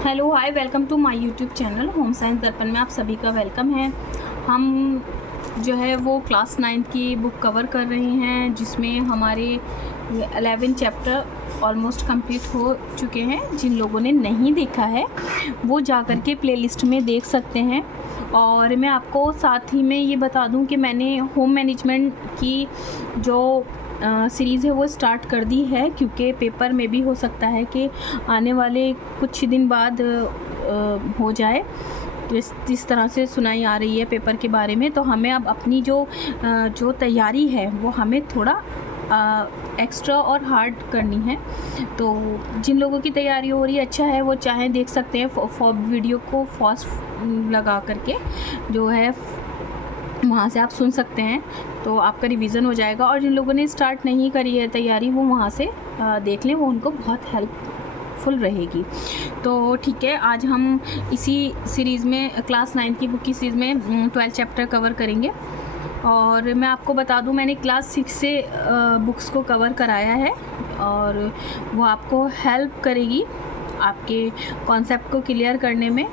Hello hi, welcome to my YouTube channel home science Darpan में आप सभी का वेलकम है। हम जो है वो क्लास 9 की बुक कवर कर रहे हैं, जिसमें हमारे 11 चैप्टर ऑलमोस्ट कंप्लीट हो चुके हैं। जिन लोगों ने नहीं देखा है वो जा कर के प्लेलिस्ट में देख सकते हैं। और मैं आपको साथ ही में ये बता दूं कि मैंने होम मैनेजमेंट की जो सीरीज़ है वो स्टार्ट कर दी है, क्योंकि पेपर में भी हो सकता है कि आने वाले कुछ दिन बाद हो जाए। जिस तरह से सुनाई आ रही है पेपर के बारे में, तो हमें अब अपनी जो तैयारी है वो हमें थोड़ा एक्स्ट्रा और हार्ड करनी है। तो जिन लोगों की तैयारी हो रही है, अच्छा है, वो चाहे देख सकते हैं वीडियो को फास्ट लगा करके, जो है वहाँ से आप सुन सकते हैं, तो आपका रिवीजन हो जाएगा। और जिन लोगों ने स्टार्ट नहीं करी है तैयारी, वो वहाँ से देख लें, वो उनको बहुत हेल्पफुल रहेगी। तो ठीक है, आज हम इसी सीरीज़ में क्लास 9 की बुक की सीरीज़ में 12 चैप्टर कवर करेंगे। और मैं आपको बता दूं, मैंने क्लास 6 से बुक्स को कवर कराया है, और वो आपको हेल्प करेगी आपके कॉन्सेप्ट को क्लियर करने में,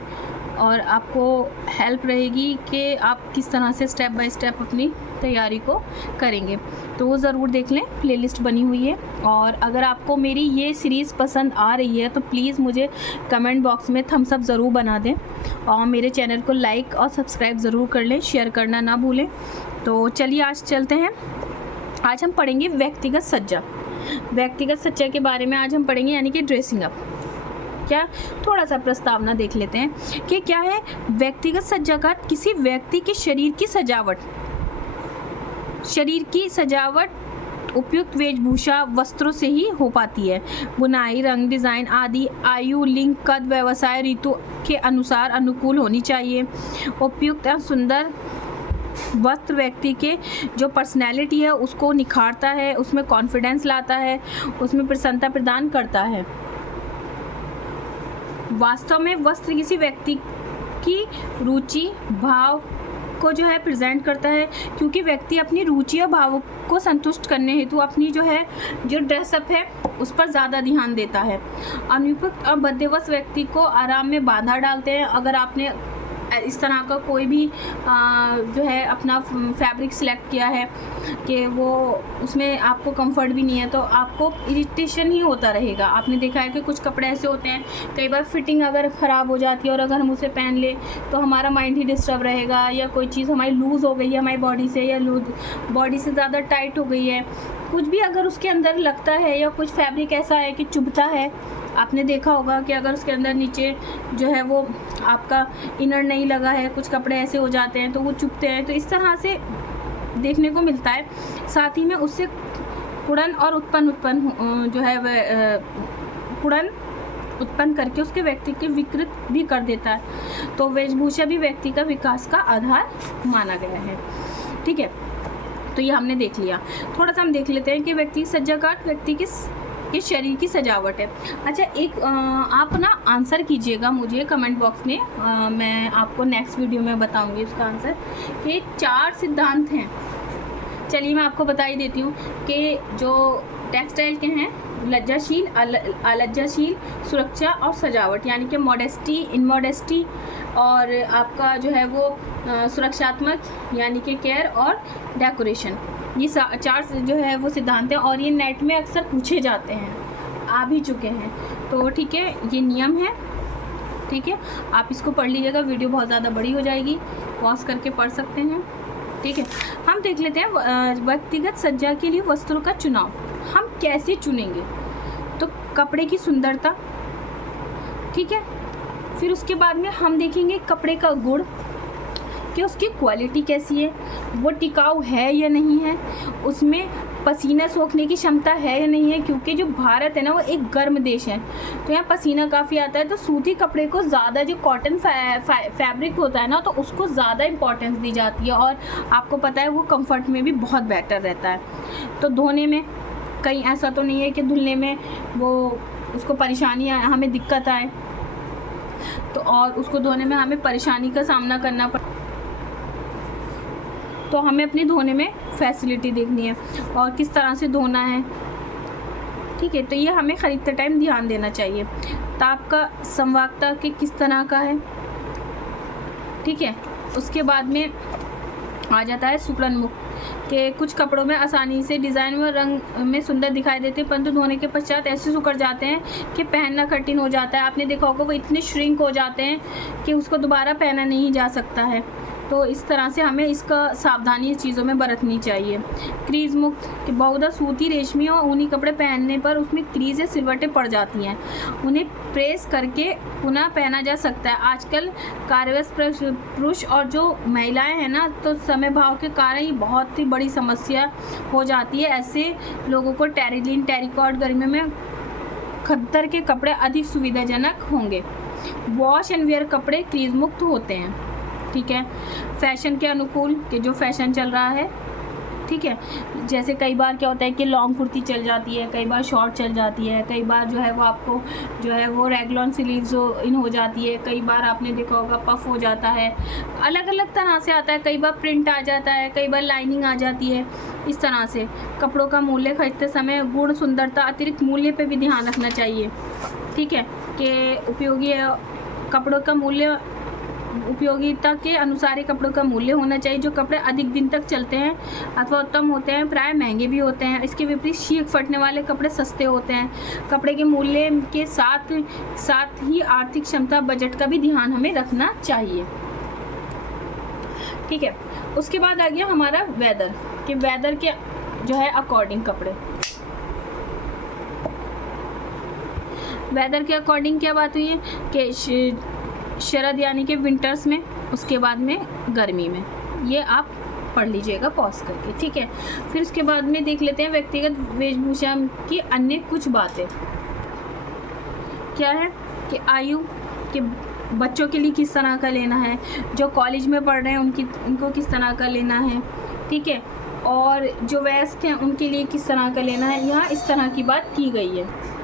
और आपको हेल्प रहेगी कि आप किस तरह से स्टेप बाय स्टेप अपनी तैयारी को करेंगे। तो वो ज़रूर देख लें, प्लेलिस्ट बनी हुई है। और अगर आपको मेरी ये सीरीज़ पसंद आ रही है तो प्लीज़ मुझे कमेंट बॉक्स में थम्स अप ज़रूर बना दें, और मेरे चैनल को लाइक और सब्सक्राइब ज़रूर कर लें, शेयर करना ना भूलें। तो चलिए आज चलते हैं। आज हम पढ़ेंगे व्यक्तिगत सज्जा। व्यक्तिगत सज्जा के बारे में आज हम पढ़ेंगे, यानी कि ड्रेसिंग अप। क्या थोड़ा सा प्रस्तावना देख लेते हैं कि क्या है व्यक्तिगत सज्जा का। किसी व्यक्ति के शरीर की सजावट उपयुक्त वेशभूषा वस्त्रों से ही हो पाती है। बुनाई, रंग, डिज़ाइन आदि आयु, लिंग, कद, व्यवसाय, ऋतु के अनुसार अनुकूल होनी चाहिए। उपयुक्त और सुंदर वस्त्र व्यक्ति के जो पर्सनैलिटी है उसको निखारता है, उसमें कॉन्फिडेंस लाता है, उसमें प्रसन्नता प्रदान करता है। वास्तव में वस्त्र किसी व्यक्ति की रुचि भाव को जो है प्रेजेंट करता है, क्योंकि व्यक्ति अपनी रुचि और भावों को संतुष्ट करने हेतु अपनी जो ड्रेसअप है उस पर ज़्यादा ध्यान देता है। अनुपयुक्त और बदहवस व्यक्ति को आराम में बाधा डालते हैं। अगर आपने इस तरह का कोई भी जो है अपना फैब्रिक सिलेक्ट किया है कि वो उसमें आपको कंफर्ट भी नहीं है, तो आपको इरिटेशन ही होता रहेगा। आपने देखा है कि कुछ कपड़े ऐसे होते हैं, कई बार फिटिंग अगर ख़राब हो जाती है और अगर हम उसे पहन ले तो हमारा माइंड ही डिस्टर्ब रहेगा, या कोई चीज़ हमारी लूज़ हो गई है हमारी बॉडी से, या बॉडी से ज़्यादा टाइट हो गई है, कुछ भी अगर उसके अंदर लगता है, या कुछ फैब्रिक ऐसा है कि चुभता है। आपने देखा होगा कि अगर उसके अंदर नीचे जो है वो आपका इनर नहीं लगा है, कुछ कपड़े ऐसे हो जाते हैं तो वो चुभते हैं, तो इस तरह से देखने को मिलता है। साथ ही में उससे कुड़न और उत्पन्न जो है वह कुड़न उत्पन्न करके उसके व्यक्ति के विकृत भी कर देता है। तो वेशभूषा भी व्यक्ति का विकास का आधार माना गया है। ठीक है, तो ये हमने देख लिया। थोड़ा सा हम देख लेते हैं कि व्यक्ति सज्जा का व्यक्ति के शरीर की सजावट है। अच्छा, एक आप ना आंसर कीजिएगा मुझे कमेंट बॉक्स में, मैं आपको नेक्स्ट वीडियो में बताऊंगी उसका आंसर। कि 4 सिद्धांत हैं। चलिए मैं आपको बता ही देती हूँ कि जो टेक्सटाइल के हैं, लज्जाशील, अलज्जाशील, सुरक्षा और सजावट, यानी कि मॉडेस्टी, इनमॉडेस्टी, और आपका जो है वो सुरक्षात्मक यानी कि केयर, और डेकोरेशन। ये 4 जो है वो सिद्धांत हैं, और ये नेट में अक्सर पूछे जाते हैं, आ भी चुके हैं। तो ठीक है, ये नियम है। ठीक है, आप इसको पढ़ लीजिएगा, वीडियो बहुत ज़्यादा बड़ी हो जाएगी, पॉज करके पढ़ सकते हैं। ठीक है, हम देख लेते हैं व्यक्तिगत सज्जा के लिए वस्त्रों का चुनाव हम कैसे चुनेंगे। तो कपड़े की सुंदरता, ठीक है, फिर उसके बाद में हम देखेंगे कपड़े का गुण, कि उसकी क्वालिटी कैसी है, वो टिकाऊ है या नहीं है, उसमें पसीना सोखने की क्षमता है या नहीं है, क्योंकि जो भारत है ना वो एक गर्म देश है, तो यहाँ पसीना काफ़ी आता है। तो सूती कपड़े को ज़्यादा, जो कॉटन फैब्रिक होता है ना, तो उसको ज़्यादा इम्पोर्टेंस दी जाती है, और आपको पता है वो कंफर्ट में भी बहुत बेटर रहता है। तो धोने में कहीं ऐसा तो नहीं है कि धुलने में वो उसको परेशानी आए, हमें दिक्कत आए, तो और उसको धोने में हमें परेशानी का सामना करना पड़े, तो हमें अपने धोने में फैसिलिटी देखनी है और किस तरह से धोना है। ठीक है, तो ये हमें ख़रीदते टाइम ध्यान देना चाहिए। ताप का संवाहकता के किस तरह का है, ठीक है। उसके बाद में आ जाता है सिकुड़न मुक्त, कि कुछ कपड़ों में आसानी से डिज़ाइन व रंग में सुंदर दिखाई देते हैं, परंतु धोने के पश्चात ऐसे सिकुड़ जाते हैं कि पहनना कठिन हो जाता है। आपने देखा होगा वो इतने श्रिंक हो जाते हैं कि उसको दोबारा पहना नहीं जा सकता है। तो इस तरह से हमें इसका सावधानी चीज़ों में बरतनी चाहिए। क्रीज मुक्त, कि बहुधा सूती, रेशमी और ऊनी कपड़े पहनने पर उसमें क्रीज या सिलवटें पड़ जाती हैं, उन्हें प्रेस करके पुनः पहना जा सकता है। आजकल कार्यव्यस्त पुरुष और जो महिलाएं हैं ना, तो समय भाव के कारण ये बहुत ही बड़ी समस्या हो जाती है। ऐसे लोगों को टेरिलीन, टेरिकॉट गर्मियों में खद्दर के कपड़े अधिक सुविधाजनक होंगे। वॉश एंड वेयर कपड़े क्रीज मुक्त होते हैं, ठीक है। फैशन के अनुकूल, कि जो फैशन चल रहा है, ठीक है। जैसे कई बार क्या होता है कि लॉन्ग कुर्ती चल जाती है, कई बार शॉर्ट चल जाती है, कई बार जो है वो आपको जो है वो रेगलॉन स्लीव्स इन हो जाती है, कई बार आपने देखा होगा पफ हो जाता है, अलग अलग तरह से आता है। कई बार प्रिंट आ जाता है, कई बार लाइनिंग आ जाती है। इस तरह से कपड़ों का मूल्य खरीदते समय गुण, सुंदरता, अतिरिक्त मूल्य पे भी ध्यान रखना चाहिए, ठीक है। कि उपयोगी कपड़ों का मूल्य, उपयोगिता के अनुसार ही कपड़ों का मूल्य होना चाहिए। जो कपड़े अधिक दिन तक चलते हैं अथवा उत्तम होते हैं प्राय महंगे भी होते हैं। इसके विपरीत शीघ्र फटने वाले कपड़े सस्ते होते हैं। कपड़े के मूल्य के साथ साथ ही आर्थिक क्षमता, बजट का भी ध्यान हमें रखना चाहिए, ठीक है। उसके बाद आ गया हमारा वेदर, कि वेदर के जो है अकॉर्डिंग कपड़े, वेदर के अकॉर्डिंग क्या बात हुई है कि शरद यानी कि विंटर्स में, उसके बाद में गर्मी में, ये आप पढ़ लीजिएगा पॉज करके, ठीक है। फिर उसके बाद में देख लेते हैं व्यक्तिगत वेशभूषा की अन्य कुछ बातें। क्या है कि आयु, कि बच्चों के लिए किस तरह का लेना है, जो कॉलेज में पढ़ रहे हैं उनको किस तरह का लेना है, ठीक है। और जो वयस्क हैं उनके लिए किस तरह का लेना है, यहाँ इस तरह की बात की गई है।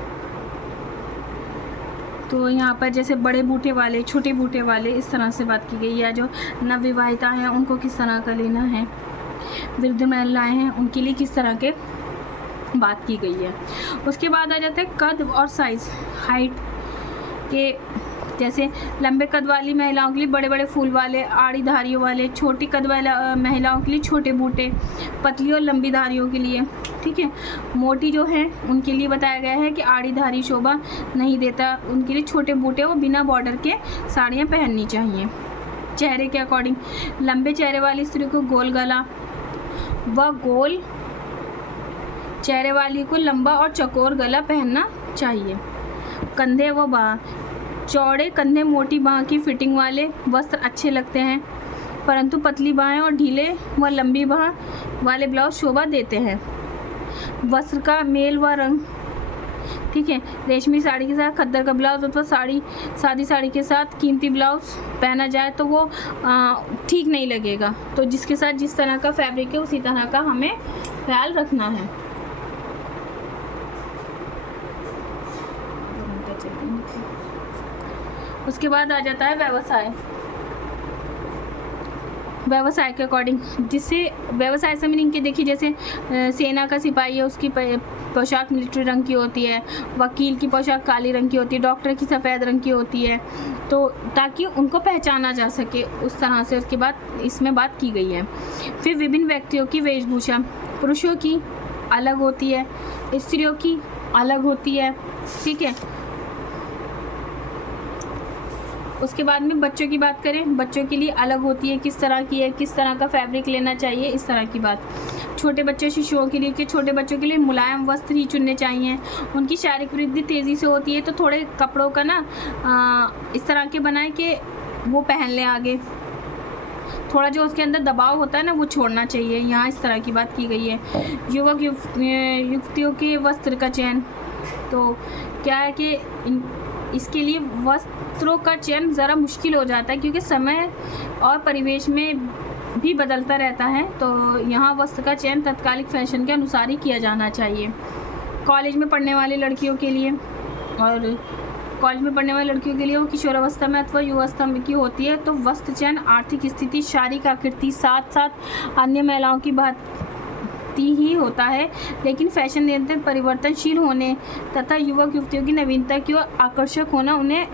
तो यहाँ पर जैसे बड़े बूटे वाले, छोटे बूटे वाले, इस तरह से बात की गई है। जो नवविवाहिता हैं उनको किस तरह का लेना है, वृद्ध महिलाएं हैं उनके लिए किस तरह के बात की गई है। उसके बाद आ जाता है कद और साइज़, हाइट के, जैसे लंबे कद वाली महिलाओं के लिए बड़े बड़े फूल वाले आड़ी धारियों वाले, छोटी कद वाले महिलाओं के लिए छोटे बूटे, पतली और लंबी धारियों के लिए, ठीक है। मोटी जो है उनके लिए बताया गया है कि आड़ी धारी शोभा नहीं देता, उनके लिए छोटे बूटे और बिना बॉर्डर के साड़ियाँ पहननी चाहिए। चेहरे के अकॉर्डिंग, लंबे चेहरे वाली स्त्री को गोल गला व गोल चेहरे वाली को लंबा और चौकोर गला पहनना चाहिए। कंधे व बाह, चौड़े कंधे, मोटी बाह की फिटिंग वाले वस्त्र अच्छे लगते हैं, परंतु पतली बाहें और ढीले व लंबी बाह वाले ब्लाउज शोभा देते हैं। वस्त्र का मेल व रंग, ठीक है। रेशमी साड़ी के साथ खद्दर का ब्लाउज अथवा सादी साड़ी के साथ कीमती ब्लाउज पहना जाए तो वो ठीक नहीं लगेगा। तो जिसके साथ जिस तरह का फैब्रिक है उसी तरह का हमें ख्याल रखना है। उसके बाद आ जाता है व्यवसाय के अकॉर्डिंग, जिससे व्यवसाय से मीनिंग के देखिए, जैसे सेना का सिपाही है उसकी पोशाक मिलिट्री रंग की होती है, वकील की पोशाक काली रंग की होती है, डॉक्टर की सफ़ेद रंग की होती है, तो ताकि उनको पहचाना जा सके उस तरह से उसके बाद इसमें बात की गई है। फिर विभिन्न व्यक्तियों की वेशभूषा, पुरुषों की अलग होती है, स्त्रियों की अलग होती है, ठीक है। उसके बाद में बच्चों की बात करें, बच्चों के लिए अलग होती है, किस तरह की है, किस तरह का फैब्रिक लेना चाहिए, इस तरह की बात। छोटे बच्चे, शिशुओं के लिए, कि छोटे बच्चों के लिए मुलायम वस्त्र ही चुनने चाहिए। उनकी शारीरिक वृद्धि तेज़ी से होती है, तो थोड़े कपड़ों का ना इस तरह के बनाए कि वो पहन लें आगे, थोड़ा जो उसके अंदर दबाव होता है ना वो छोड़ना चाहिए। यहाँ इस तरह की बात की गई है। युवक युवतियों के वस्त्र का चयन, तो क्या है कि इसके लिए वस्त्रों का चयन ज़रा मुश्किल हो जाता है, क्योंकि समय और परिवेश में भी बदलता रहता है। तो यहाँ वस्त्र का चयन तत्कालिक फैशन के अनुसार ही किया जाना चाहिए। कॉलेज में पढ़ने वाली लड़कियों के लिए, और कॉलेज में पढ़ने वाली लड़कियों के लिए वो किशोरावस्था में अथवा युवावस्था में की होती है, तो वस्त्र चयन आर्थिक स्थिति, शारीरिक आकृति, साथ साथ अन्य महिलाओं की बात व्यक्ति ही होता है, लेकिन फैशन निरंतर परिवर्तनशील होने तथा युवक युवतियों की नवीनता की ओर आकर्षक होना उन्हें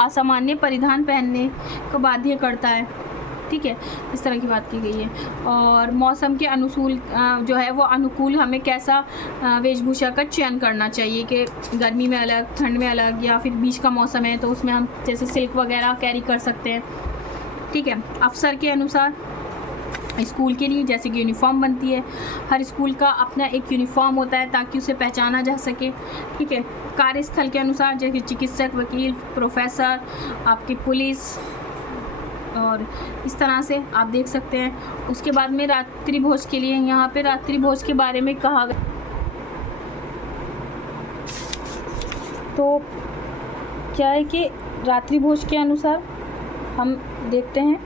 असामान्य परिधान पहनने को बाध्य करता है। ठीक है, इस तरह की बात की गई है। और मौसम के अनुकूल जो है वो अनुकूल हमें कैसा वेशभूषा का चयन करना चाहिए कि गर्मी में अलग, ठंड में अलग, या फिर बीच का मौसम है तो उसमें हम जैसे सिल्क वगैरह कैरी कर सकते हैं। ठीक है, अवसर के अनुसार स्कूल के लिए जैसे कि यूनिफॉर्म बनती है, हर स्कूल का अपना एक यूनिफॉर्म होता है ताकि उसे पहचाना जा सके। ठीक है, कार्यस्थल के अनुसार जैसे चिकित्सक, वकील, प्रोफेसर, आपकी पुलिस, और इस तरह से आप देख सकते हैं। उसके बाद में रात्रि भोज के लिए, यहाँ पे रात्रि भोज के बारे में कहा गया, तो क्या है कि रात्रि भोज के अनुसार हम देखते हैं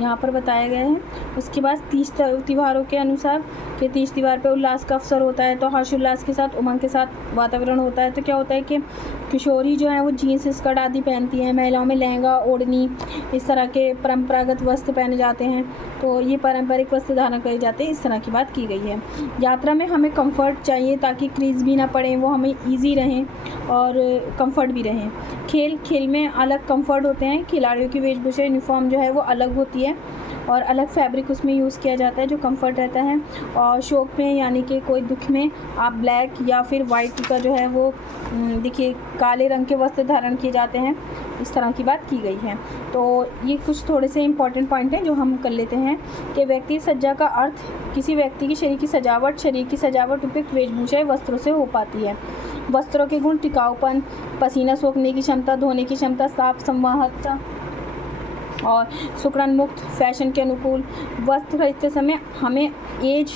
यहाँ पर बताया गया है। उसके बाद 30 त्योहारों के अनुसार कि 30 त्योहार पे उल्लास का अवसर होता है तो हर्षोल्लास के साथ, उमंग के साथ वातावरण होता है। तो क्या होता है कि किशोरी जो है वो जीन्स स्कर्ट आदि पहनती हैं, महिलाओं में लहंगा, ओढ़नी, इस तरह के परंपरागत वस्त्र पहने जाते हैं। तो ये पारंपरिक वस्त्र धारण करे जाते हैं, इस तरह की बात की गई है। यात्रा में हमें कंफर्ट चाहिए ताकि क्रीज भी ना पड़े, वो हमें ईजी रहें और कंफर्ट भी रहें। खेल में अलग कंफर्ट होते हैं, खिलाड़ियों की वेशभूषा यूनिफॉर्म जो है वो अलग होती है और अलग फैब्रिक उसमें यूज़ किया जाता है जो कंफर्ट रहता है। और शौक में यानी कि कोई दुख में आप ब्लैक या फिर वाइट का जो है वो देखिए काले रंग के वस्त्र धारण किए जाते हैं, इस तरह की बात की गई है। तो ये कुछ थोड़े से इंपॉर्टेंट पॉइंट हैं जो हम कर लेते हैं कि व्यक्ति सज्जा का अर्थ किसी व्यक्ति की शरीर की सजावट उपयुक्त वेशभूषा वस्त्रों से हो पाती है। वस्त्रों के गुण टिकाऊपन, पसीना सोखने की क्षमता, धोने की क्षमता, साफ संवाहकता और सुकड़न मुक्त, फैशन के अनुकूल। वस्त्र खरीदते समय हमें एज,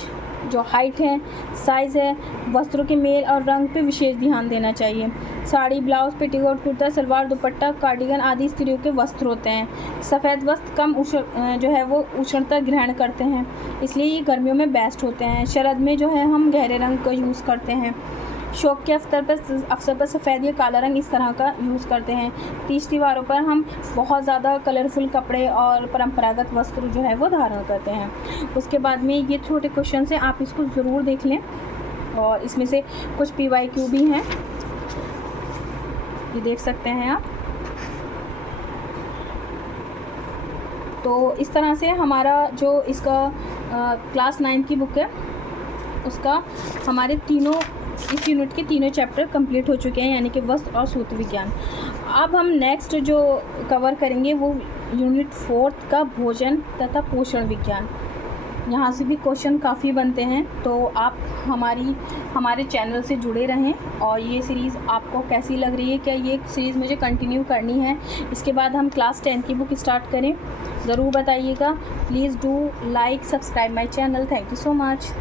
जो हाइट है, साइज़ है, वस्त्रों के मेल और रंग पे विशेष ध्यान देना चाहिए। साड़ी, ब्लाउज, पेटीकोट, कुर्ता, सलवार, दुपट्टा, कार्डिगन आदि स्त्रियों के वस्त्र होते हैं। सफ़ेद वस्त्र कम जो है वो उष्णता ग्रहण करते हैं, इसलिए ये गर्मियों में बेस्ट होते हैं। शरद में जो है हम गहरे रंग का यूज़ करते हैं। शौक के अवसर पर सफ़ेद या काला रंग इस तरह का यूज़ करते हैं। 30 त्योहारों पर हम बहुत ज़्यादा कलरफुल कपड़े और परंपरागत वस्त्र जो है वो धारण करते हैं। उसके बाद में ये छोटे क्वेश्चन हैं, आप इसको ज़रूर देख लें और इसमें से कुछ PYQ भी हैं, ये देख सकते हैं आप। तो इस तरह से हमारा जो इसका क्लास 9 की बुक है उसका हमारे तीनों इस यूनिट के तीनों चैप्टर कंप्लीट हो चुके हैं, यानी कि वस्त्र और सूत्र विज्ञान। अब हम नेक्स्ट जो कवर करेंगे वो यूनिट 4 का भोजन तथा पोषण विज्ञान। यहाँ से भी क्वेश्चन काफ़ी बनते हैं, तो आप हमारे चैनल से जुड़े रहें। और ये सीरीज़ आपको कैसी लग रही है, क्या ये सीरीज़ मुझे कंटिन्यू करनी है, इसके बाद हम क्लास 10 की बुक स्टार्ट करें, ज़रूर बताइएगा। Please do like, subscribe my channel. Thank you so much.